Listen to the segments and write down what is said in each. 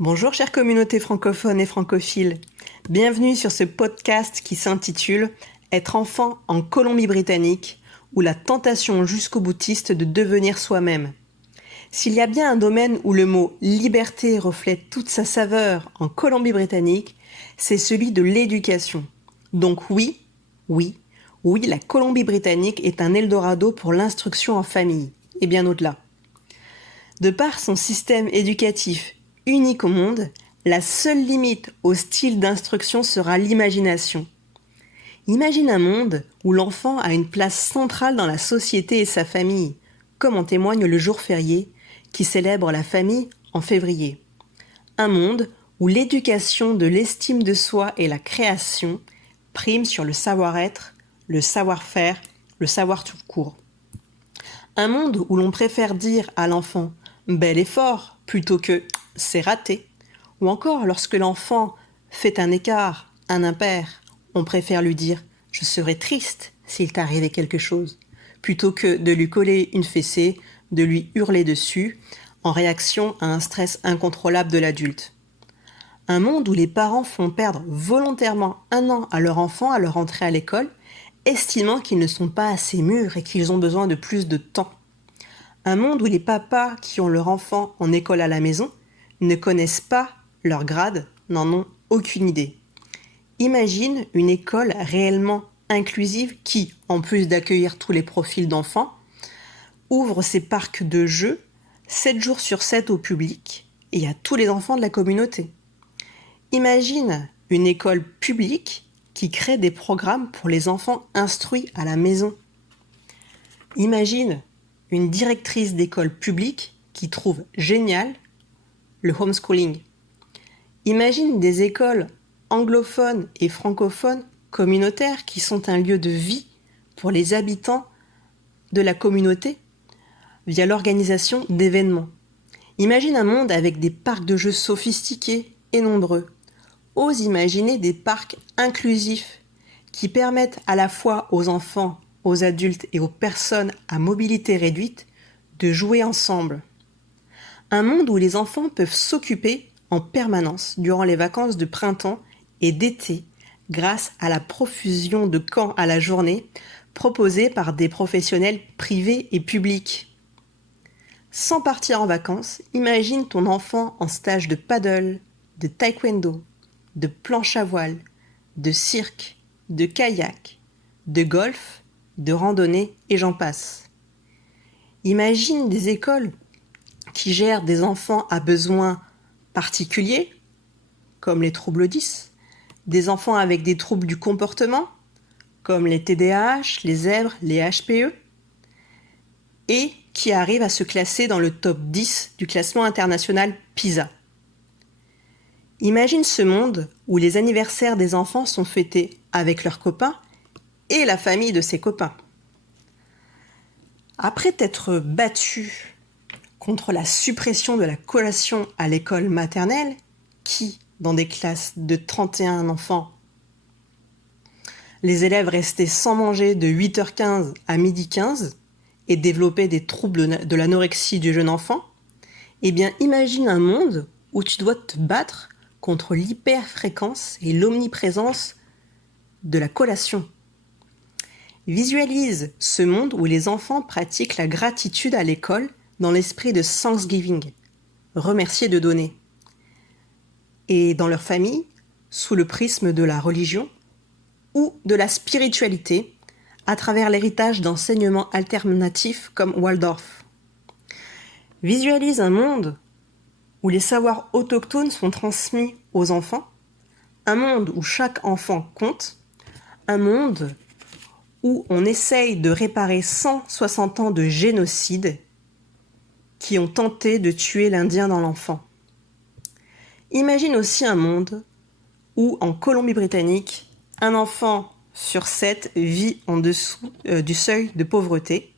Bonjour chère communauté francophone et francophile, bienvenue sur ce podcast qui s'intitule « Être enfant en Colombie-Britannique » ou la tentation jusqu'au boutiste de devenir soi-même. S'il y a bien un domaine où le mot « liberté » reflète toute sa saveur en Colombie-Britannique, c'est celui de l'éducation. Donc oui, la Colombie-Britannique est un Eldorado pour l'instruction en famille, et bien au-delà. De par son système éducatif unique au monde, la seule limite au style d'instruction sera l'imagination. Imagine un monde où l'enfant a une place centrale dans la société et sa famille, comme en témoigne le jour férié qui célèbre la famille en février. Un monde où l'éducation de l'estime de soi et la création prime sur le savoir-être, le savoir-faire, le savoir tout court. Un monde où l'on préfère dire à l'enfant « bel effort » plutôt que « c'est raté ». Ou encore, lorsque l'enfant fait un écart, un impair, on préfère lui dire « je serais triste s'il t'arrivait quelque chose » plutôt que de lui coller une fessée, de lui hurler dessus en réaction à un stress incontrôlable de l'adulte. Un monde où les parents font perdre volontairement 1 an à leur enfant à leur entrée à l'école, estimant qu'ils ne sont pas assez mûrs et qu'ils ont besoin de plus de temps. Un monde où les papas qui ont leur enfant en école à la maison ne connaissent pas leur grade, n'en ont aucune idée. Imagine une école réellement inclusive qui, en plus d'accueillir tous les profils d'enfants, ouvre ses parcs de jeux 7 jours sur 7 au public et à tous les enfants de la communauté. Imagine une école publique qui crée des programmes pour les enfants instruits à la maison. Imagine une directrice d'école publique qui trouve génial le homeschooling. Imagine des écoles anglophones et francophones communautaires qui sont un lieu de vie pour les habitants de la communauté via l'organisation d'événements. Imagine un monde avec des parcs de jeux sophistiqués et nombreux. Ose imaginer des parcs inclusifs qui permettent à la fois aux enfants, aux adultes et aux personnes à mobilité réduite de jouer ensemble. Un monde où les enfants peuvent s'occuper en permanence durant les vacances de printemps et d'été grâce à la profusion de camps à la journée proposés par des professionnels privés et publics. Sans partir en vacances, imagine ton enfant en stage de paddle, de taekwondo, de planche à voile, de cirque, de kayak, de golf, de randonnée et j'en passe. Imagine des écoles qui gèrent des enfants à besoins particuliers, comme les troubles 10, des enfants avec des troubles du comportement, comme les TDAH, les zèbres, les HPE, et qui arrivent à se classer dans le top 10 du classement international PISA. Imagine ce monde où les anniversaires des enfants sont fêtés avec leurs copains et la famille de ses copains. Après t'être battu contre la suppression de la collation à l'école maternelle, qui, dans des classes de 31 enfants, les élèves restaient sans manger de 8h15 à 12h15 et développaient des troubles de l'anorexie du jeune enfant, eh bien imagine un monde où tu dois te battre contre l'hyperfréquence et l'omniprésence de la collation. Visualise ce monde où les enfants pratiquent la gratitude à l'école dans l'esprit de Thanksgiving, remercier de donner. Et dans leur famille, sous le prisme de la religion ou de la spiritualité, à travers l'héritage d'enseignements alternatifs comme Waldorf. Visualise un monde où les savoirs autochtones sont transmis aux enfants, un monde où chaque enfant compte, un monde où on essaye de réparer 160 ans de génocide qui ont tenté de tuer l'Indien dans l'enfant. Imagine aussi un monde où, en Colombie-Britannique, un enfant sur 7 vit en dessous du seuil de pauvreté.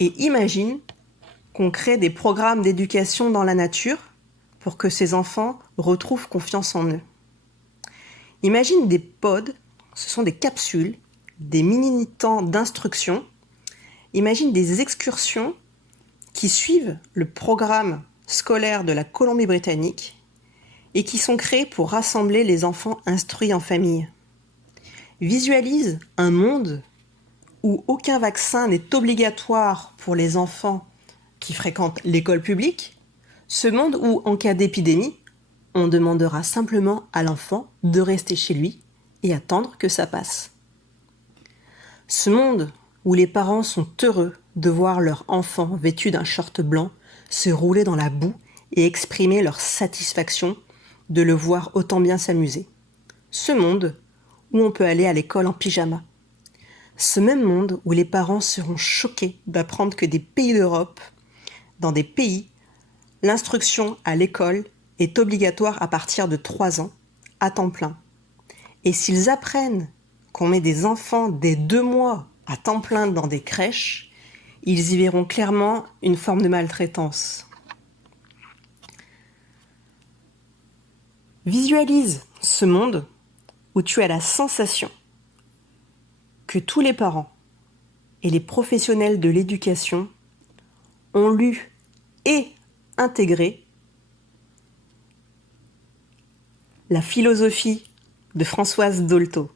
Et imagine qu'on crée des programmes d'éducation dans la nature pour que ces enfants retrouvent confiance en eux. Imagine des pods, ce sont des capsules, des mini-temps d'instruction. Imagine des excursions qui suivent le programme scolaires de la Colombie-Britannique et qui sont créés pour rassembler les enfants instruits en famille. Visualise un monde où aucun vaccin n'est obligatoire pour les enfants qui fréquentent l'école publique, ce monde où, en cas d'épidémie, on demandera simplement à l'enfant de rester chez lui et attendre que ça passe. Ce monde où les parents sont heureux de voir leur enfant vêtu d'un short blanc se rouler dans la boue et exprimer leur satisfaction de le voir autant bien s'amuser. Ce monde où on peut aller à l'école en pyjama. Ce même monde où les parents seront choqués d'apprendre que dans des pays, l'instruction à l'école est obligatoire à partir de 3 ans, à temps plein. Et s'ils apprennent qu'on met des enfants dès 2 mois à temps plein dans des crèches, ils y verront clairement une forme de maltraitance. Visualise ce monde où tu as la sensation que tous les parents et les professionnels de l'éducation ont lu et intégré la philosophie de Françoise Dolto,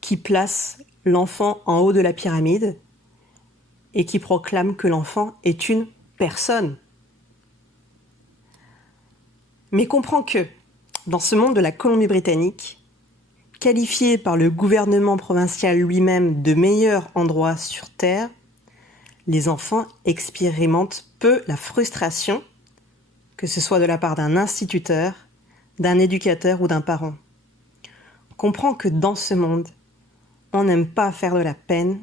qui place l'enfant en haut de la pyramide et qui proclame que l'enfant est une personne. Mais comprends que, dans ce monde de la Colombie-Britannique, qualifié par le gouvernement provincial lui-même de meilleur endroit sur Terre, les enfants expérimentent peu la frustration, que ce soit de la part d'un instituteur, d'un éducateur ou d'un parent. Comprends que dans ce monde, on n'aime pas faire de la peine.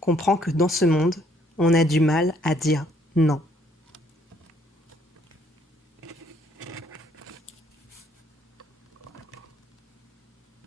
Comprends que dans ce monde, on a du mal à dire non.